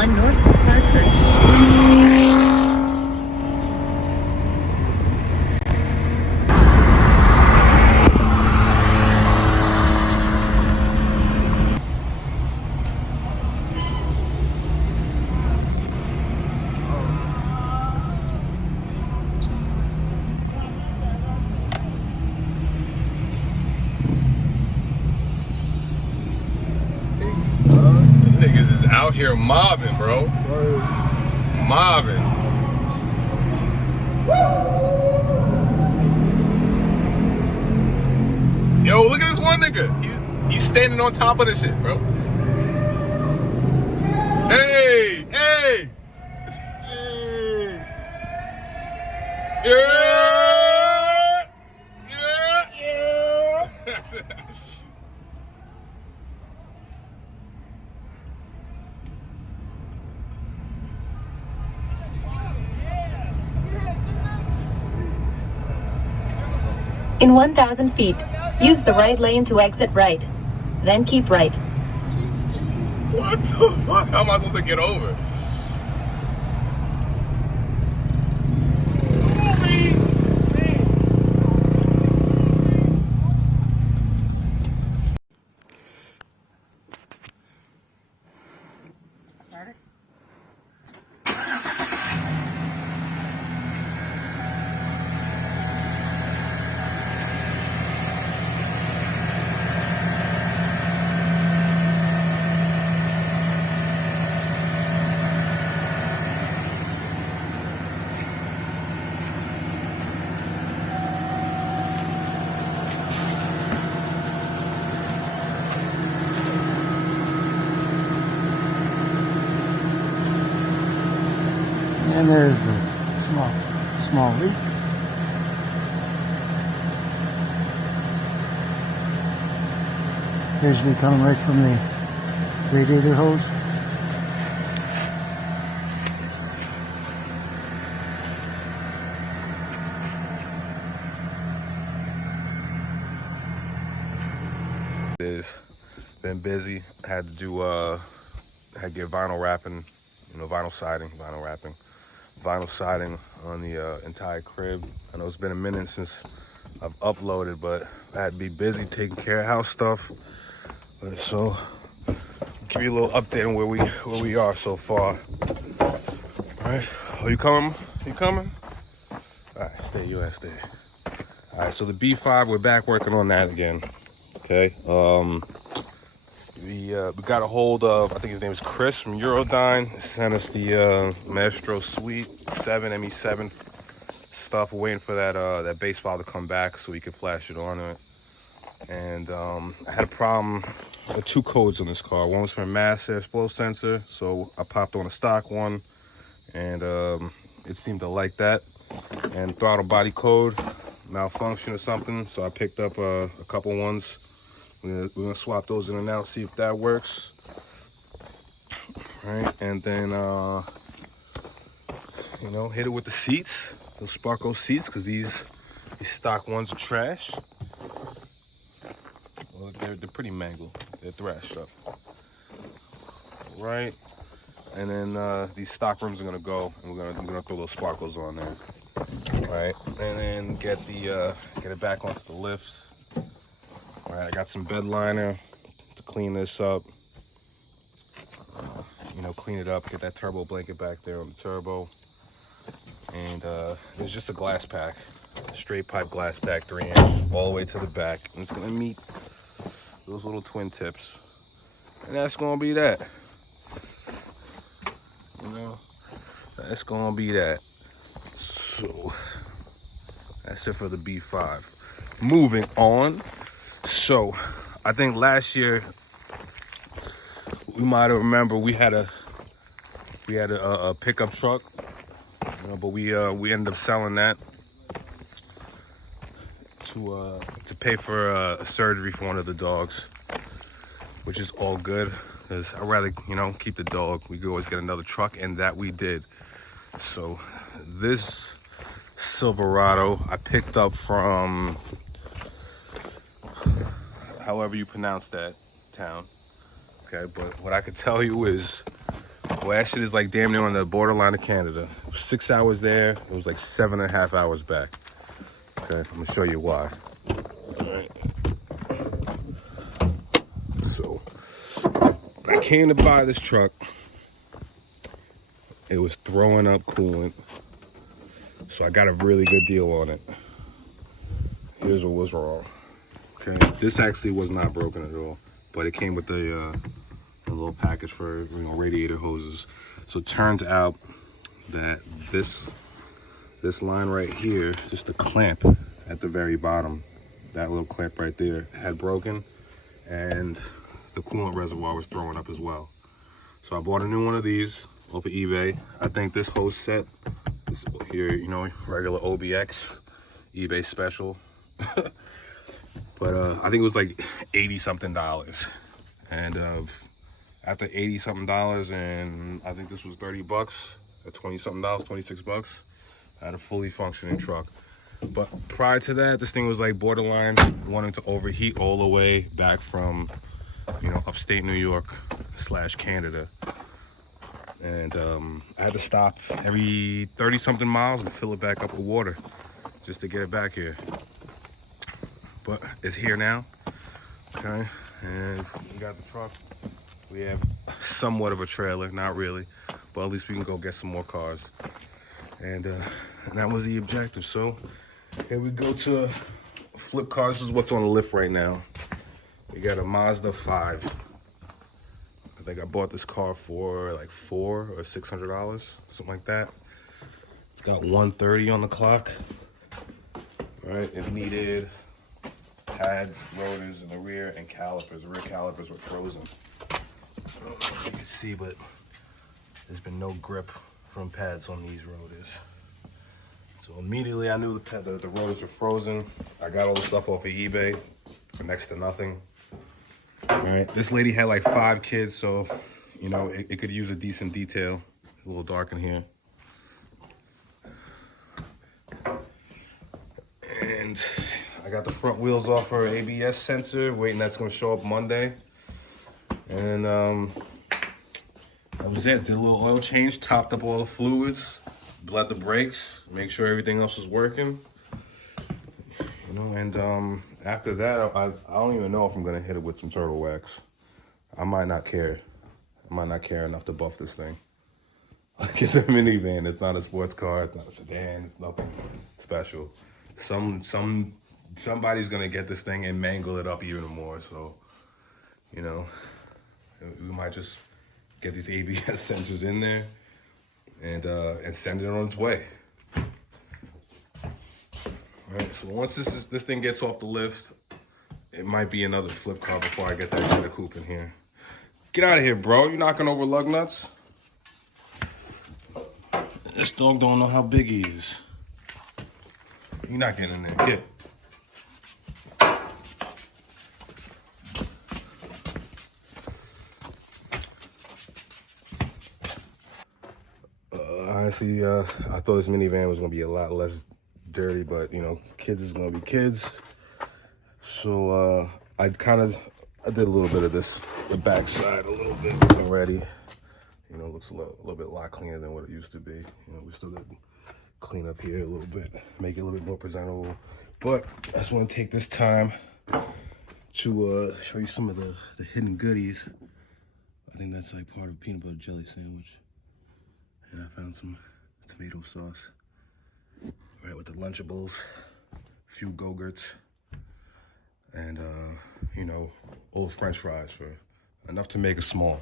on North Hartford. Niggas is out here mobbing, bro. Mobbing. Yo, look at this one nigga. He's standing on top of this shit, bro. Hey, hey. Yeah. Yeah. Yeah. In 1,000 feet, use the right lane to exit right. Then keep right. What the fuck? How am I supposed to get over? And there's a small leak. Usually coming right from the radiator hose. It's been busy. Had to do had to get vinyl wrapping, vinyl siding, vinyl siding on the entire crib. I know it's been a minute since I've uploaded, but I had to be busy taking care of house stuff. So I'll give you a little update on where we are so far. All right, you coming? You coming? All right, stay. You ass stay. All right, so the B5, we're back working on that again. Okay. We got a hold of, I think his name is Chris from Eurodyne. He sent us the Maestro Suite 7 ME7 stuff. We're waiting for that bass file to come back so we could flash it on it. And I had a problem with 2 codes on this car. One was for a mass airflow sensor, so I popped on a stock one, and it seemed to like that. And throttle body code malfunction or something, so I picked up a couple ones. We're gonna swap those in and out, see if that works. Right, and then hit it with the seats, those Sparko seats, because these stock ones are trash. Well, they're pretty mangled. They're thrashed up. Right, and then these stock rims are gonna go, and we're gonna throw those sparkles on there. Right, and then get it back onto the lifts. All right, I got some bed liner to clean this up. Clean it up, get that turbo blanket back there on the turbo. And there's just a glass pack, a straight pipe glass pack, 3-inch, all the way to the back. And it's gonna meet those little twin tips. And that's gonna be that. That's gonna be that. So that's it for the B5. Moving on. So I think last year we might have remember we had a pickup truck, but we ended up selling that to pay for a surgery for one of the dogs, which is all good, because I'd rather keep the dog. We could always get another truck, and that we did. So this Silverado I picked up from, however you pronounce that town. Okay, but what I could tell you is Well, that shit is like damn near on the borderline of Canada. 6 hours there, it was like 7.5 hours back. Okay, I'm gonna show you why. All right. So, when I came to buy this truck, it was throwing up coolant. So I got a really good deal on it. Here's what was wrong. Okay, this actually was not broken at all, but it came with a little package for radiator hoses. So it turns out that this line right here, just the clamp at the very bottom, that little clamp right there had broken, and the coolant reservoir was throwing up as well. So I bought a new one of these off of eBay. I think this hose set is here, regular OBX, eBay special. But I think it was like $80-something. And after $80-something, and I think this was $30 at $20-something, $26, I had a fully functioning truck. But prior to that, this thing was like borderline wanting to overheat all the way back from, upstate New York / Canada. And I had to stop every 30-something miles and fill it back up with water just to get it back here. But it's here now, okay? And we got the truck. We have somewhat of a trailer, not really, but at least we can go get some more cars. And that was the objective. So here we go to flip cars. This is what's on the lift right now. We got a Mazda 5. I think I bought this car for like $400 or $600, something like that. It's got 130 on the clock. All right, it needed pads, rotors in the rear, and calipers. The rear calipers were frozen. I don't know if you can see, but there's been no grip from pads on these rotors. So immediately I knew the rotors were frozen. I got all the stuff off of eBay for next to nothing. All right, this lady had like 5 kids, so it could use a decent detail. A little dark in here. And I got the front wheels off her ABS sensor, waiting that's gonna show up Monday. And that was it. Did a little oil change, topped up all the fluids, bled the brakes, make sure everything else was working. And after that, I don't even know if I'm gonna hit it with some turtle wax. I might not care. I might not care enough to buff this thing. Like, it's a minivan. It's not a sports car. It's not a sedan. It's nothing special. Somebody's gonna get this thing and mangle it up even more. So, we might just get these ABS sensors in there and send it on its way. All right, so once this thing gets off the lift, it might be another flip car before I get that Jetta Coupe in here. Get out of here, bro. You knocking over lug nuts? This dog don't know how big he is. You're not getting in there. Get. Honestly, I thought this minivan was gonna be a lot less dirty, but kids is gonna be kids. So I did a little bit of this, the backside a little bit already. Looks a lot cleaner than what it used to be. We still got to clean up here a little bit, make it a little bit more presentable. But I just want to take this time to show you some of the hidden goodies. I think that's like part of a peanut butter jelly sandwich. And I found some tomato sauce. Right, with the Lunchables, a few Go-Gurts, and old French fries for enough to make a small.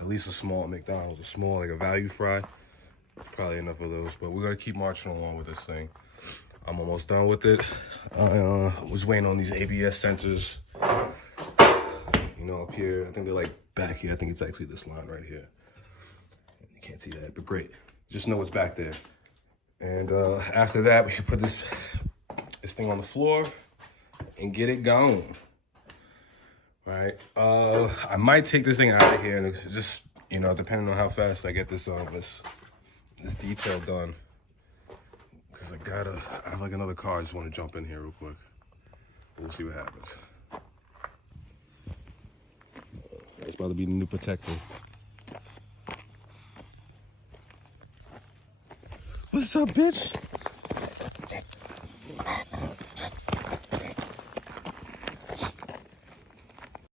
At least a small at McDonald's, a small, like a value fry. Probably enough of those, but we're gonna keep marching along with this thing. I'm almost done with it. I was waiting on these ABS sensors, up here. I think they're like back here. I think it's actually this line right here. You can't see that, but great. Just know it's back there. And after that, we can put this thing on the floor and get it going. All right. I might take this thing out of here and just, depending on how fast I get this this detail done. Because I have like another car. I just want to jump in here real quick. We'll see what happens. It's about to be the new Protector. What's up, bitch?